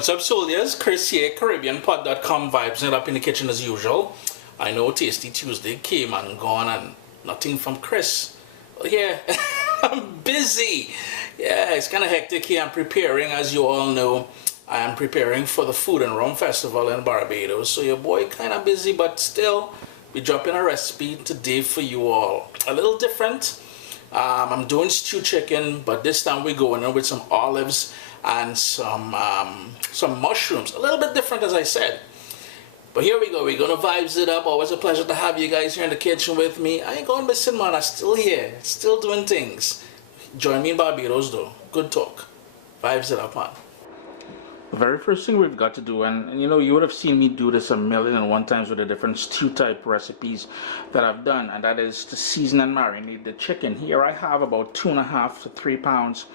What's up, soldiers? Chris here, caribbeanpot.com, vibes it up in the kitchen as usual. I know Tasty Tuesday came and gone and nothing from Chris. Well, yeah, I'm busy. Yeah, it's kind of hectic here. I'm preparing, as you all know, I am preparing for the Food and Rum Festival in Barbados. So your boy kind of busy, but still, we're dropping a recipe today for you all. A little different. I'm doing stew chicken, but this time we're going in with some olives and some mushrooms. A little bit different, as I said. But here we go. We're going to vibes it up. Always a pleasure to have you guys here in the kitchen with me. I ain't going missing, man. I'm still here. Still doing things. Join me in Barbados, though. Good talk. Vibes it up, man. The very first thing we've got to do, and you know, you would have seen me do this a million and one times with the different stew type recipes that I've done, and that is to season and marinate the chicken. Here I have about 2.5 to 3 pounds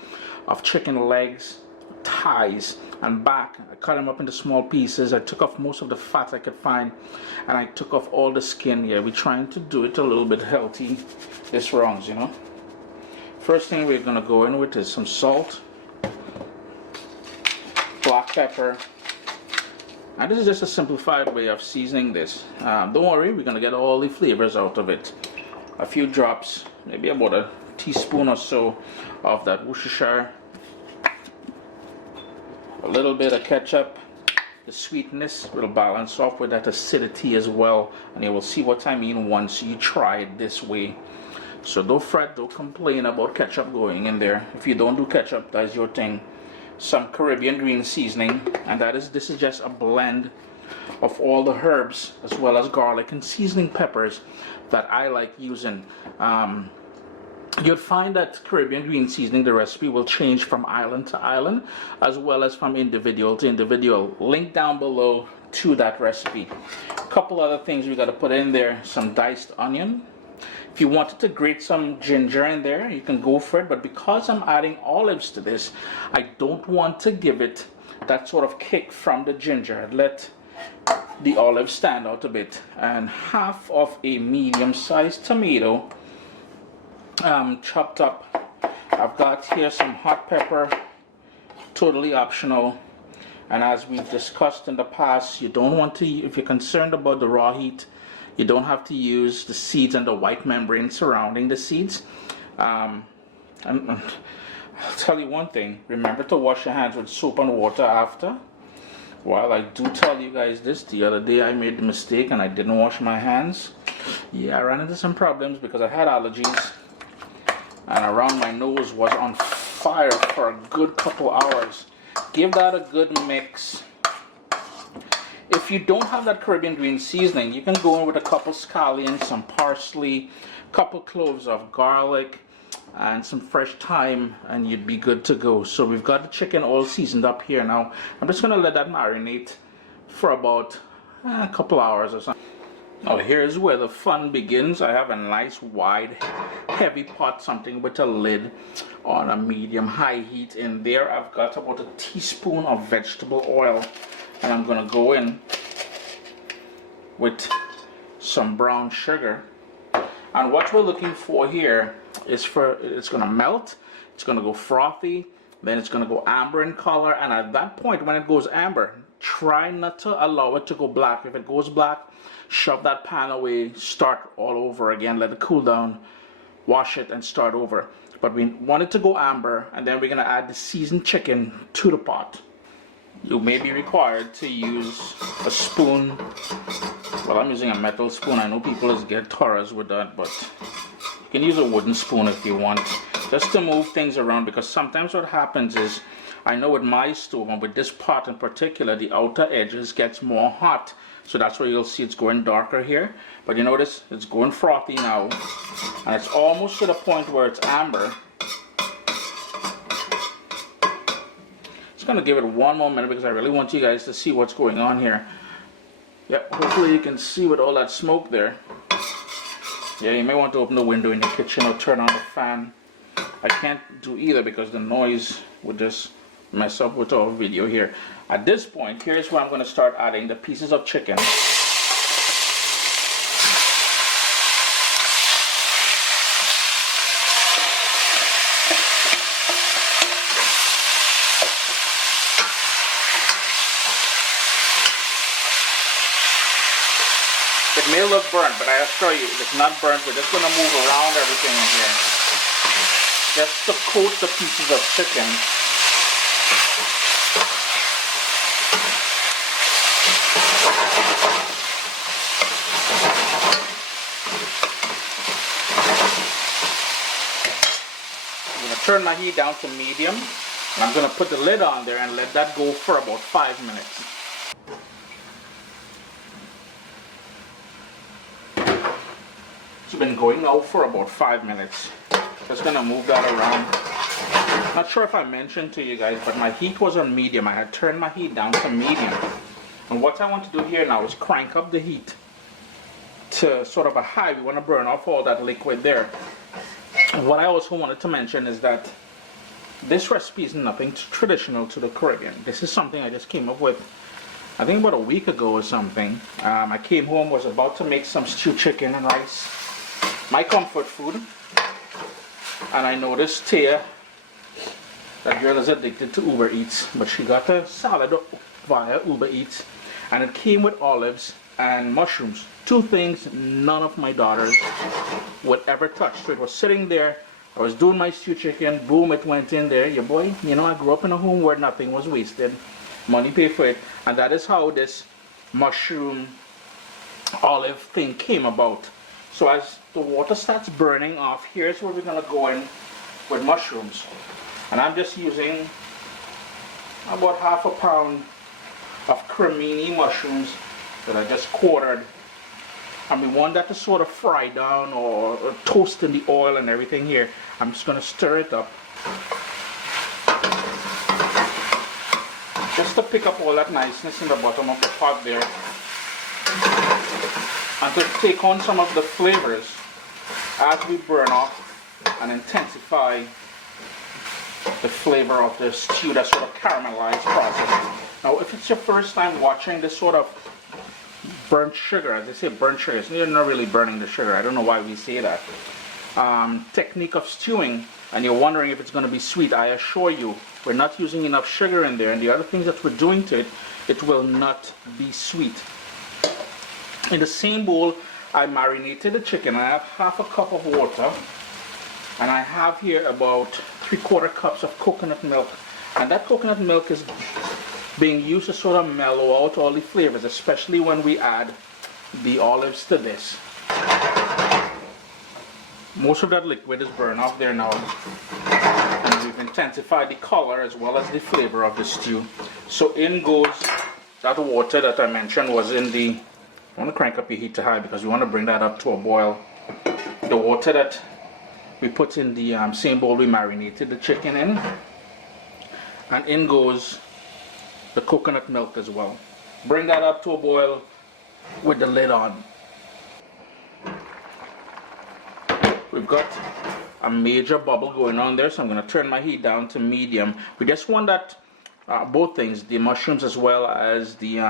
of chicken legs, thighs, and back. I cut them up into small pieces. I took off most of the fat I could find, and I took off all the skin. Yeah, we're trying to do it a little bit healthy this rounds, you know. First thing we're gonna go in with is some salt, black pepper, and this is just a simplified way of seasoning this. Don't worry, we're gonna get all the flavors out of it. A few drops, maybe about a teaspoon or so of that Worcestershire, a little bit of ketchup. The sweetness will balance off with that acidity as well, and you will see what I mean once you try it this way. So don't fret, don't complain about ketchup going in there. If you don't do ketchup, that's your thing. Some Caribbean green seasoning, and this is just a blend of all the herbs as well as garlic and seasoning peppers that I like using. You'll find that Caribbean green seasoning, the recipe will change from island to island as well as from individual to individual. Link down below to that recipe. A couple other things we got to put in there: some diced onion. If you wanted to grate some ginger in there, you can go for it, but because I'm adding olives to this, I don't want to give it that sort of kick from the ginger. I'd let the olives stand out a bit. And half of a medium-sized tomato, chopped up. I've got here some hot pepper, totally optional. And as we've discussed in the past, you don't want to, if you're concerned about the raw heat, you don't have to use the seeds and the white membrane surrounding the seeds. I'll tell you one thing, remember to wash your hands with soap and water after. While I do tell you guys this, the other day I made the mistake and I didn't wash my hands. Yeah, I ran into some problems because I had allergies, and around my nose was on fire for a good couple hours. Give that a good mix. If you don't have that Caribbean green seasoning, you can go in with a couple scallions, some parsley, couple cloves of garlic, and some fresh thyme, and you'd be good to go. So we've got the chicken all seasoned up here now. I'm just going to let that marinate for about a couple hours or something. Now here's where the fun begins. I have a nice wide heavy pot, something with a lid on a medium high heat. In there I've got about a teaspoon of vegetable oil, and I'm going to go in with some brown sugar. And what we're looking for here is it's going to melt, it's going to go frothy, then it's going to go amber in color, and at that point when it goes amber, try not to allow it to go black. If it goes black, shove that pan away, start all over again, let it cool down, wash it and start over. But we want it to go amber, and then we're going to add the seasoned chicken to the pot. You may be required to use a spoon. Well, I'm using a metal spoon. I know people get thorough with that, but you can use a wooden spoon if you want, just to move things around, because sometimes what happens is, I know with my stove and with this pot in particular, the outer edges gets more hot. So that's where you'll see it's going darker here. But you notice it's going frothy now, and it's almost to the point where it's amber. Going to give it one more minute because I really want you guys to see what's going on here. Yep, hopefully you can see with all that smoke there. Yeah, you may want to open the window in your kitchen or turn on the fan. I can't do either because the noise would just mess up with our video here. At this point, here's where I'm going to start adding the pieces of chicken. It may look burnt, but I assure you, if it's not burnt, we're just going to move around everything in here. Just to coat the pieces of chicken. I'm going to turn my heat down to medium. And I'm going to put the lid on there and let that go for about 5 minutes. It's been going now for about 5 minutes. Just going to move that around. Not sure if I mentioned to you guys, but my heat was on medium. I had turned my heat down to medium. And what I want to do here now is crank up the heat to sort of a high. We want to burn off all that liquid there. What I also wanted to mention is that this recipe is nothing traditional to the Caribbean. This is something I just came up with, I think about a week ago or something. I came home, was about to make some stewed chicken and rice, my comfort food, and I noticed Tia, that girl is addicted to Uber Eats, but she got a salad via Uber Eats, and it came with olives and mushrooms. Two things none of my daughters would ever touch. So it was sitting there. I was doing my stewed chicken, boom, it went in there. Your boy, you know, I grew up in a home where nothing was wasted. Money paid for it. And that is how this mushroom olive thing came about. So as the water starts burning off, here's where we're going to go in with mushrooms. And I'm just using about half a pound of cremini mushrooms that I just quartered. And we want that to sort of fry down or toast in the oil and everything here. I'm just going to stir it up. Just to pick up all that niceness in the bottom of the pot there. And to take on some of the flavors as we burn off and intensify the flavor of the stew, that sort of caramelized process. Now if it's your first time watching this sort of burnt sugar, as they say burnt sugar, you're not really burning the sugar, I don't know why we say that, technique of stewing, and you're wondering if it's going to be sweet, I assure you we're not using enough sugar in there, and the other things that we're doing to it, it will not be sweet. In the same bowl I marinated the chicken. I have half a cup of water, and I have here about 3/4 cups of coconut milk, and that coconut milk is being used to sort of mellow out all the flavors, especially when we add the olives to this. Most of that liquid is burned off there now, and we've intensified the color as well as the flavor of the stew. So in goes that water that I mentioned was in the, I want to crank up your heat to high because we want to bring that up to a boil. The water that we put in the same bowl we marinated the chicken in, and in goes the coconut milk as well. Bring that up to a boil with the lid on. We've got a major bubble going on there, so I'm going to turn my heat down to medium. We just want that, both things, the mushrooms as well as the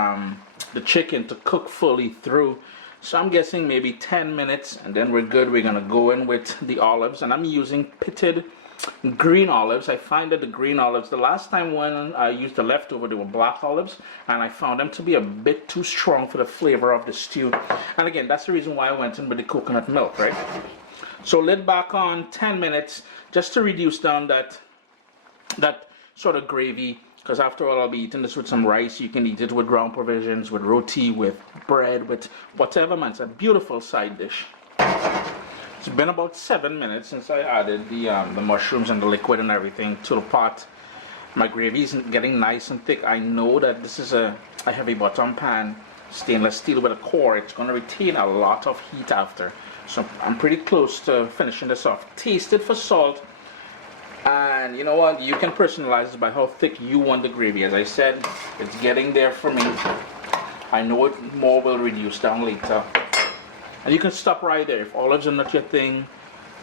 chicken, to cook fully through. So I'm guessing maybe 10 minutes, and then we're good. We're going to go in with the olives, and I'm using pitted green olives. I find that the green olives, the last time when I used the leftover, they were black olives, and I found them to be a bit too strong for the flavor of the stew. And again, that's the reason why I went in with the coconut milk, right? So lid back on, 10 minutes, just to reduce down that sort of gravy, because after all I'll be eating this with some rice. You can eat it with ground provisions, with roti, with bread, with whatever, man. It's a beautiful side dish. It's been about 7 minutes since I added the mushrooms and the liquid and everything to the pot. My gravy isn't getting nice and thick. I know that this is a heavy bottom pan, stainless steel with a core. It's going to retain a lot of heat after. So I'm pretty close to finishing this off. Taste it for salt. And you know what? You can personalize it by how thick you want the gravy. As I said, it's getting there for me. I know it more will reduce down later. And you can stop right there. If olives are not your thing,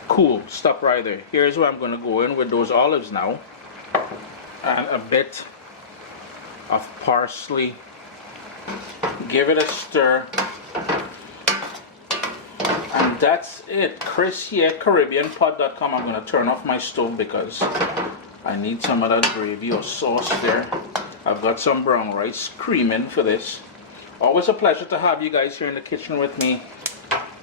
cool, stop right there. Here's where I'm going to go in with those olives now. And a bit of parsley. Give it a stir. And that's it. Chris here, caribbeanpot.com. I'm going to turn off my stove because I need some of that gravy or sauce there. I've got some brown rice creaming for this. Always a pleasure to have you guys here in the kitchen with me.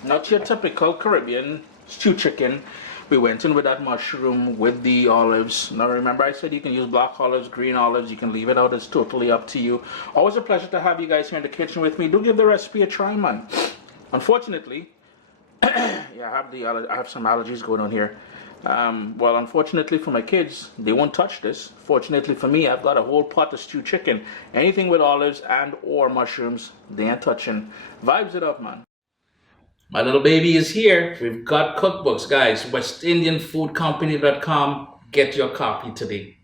Not your typical Caribbean stew chicken. We went in with that mushroom, with the olives. Now remember I said you can use black olives, green olives, you can leave it out, it's totally up to you. Always a pleasure to have you guys here in the kitchen with me. Do give the recipe a try, man. Unfortunately, yeah, I have some allergies going on here. Well, unfortunately for my kids, they won't touch this. Fortunately for me, I've got a whole pot of stewed chicken. Anything with olives and or mushrooms, they ain't touching. Vibes it up, man. My little baby is here. We've got cookbooks, guys. WestIndianFoodCompany.com. Get your copy today.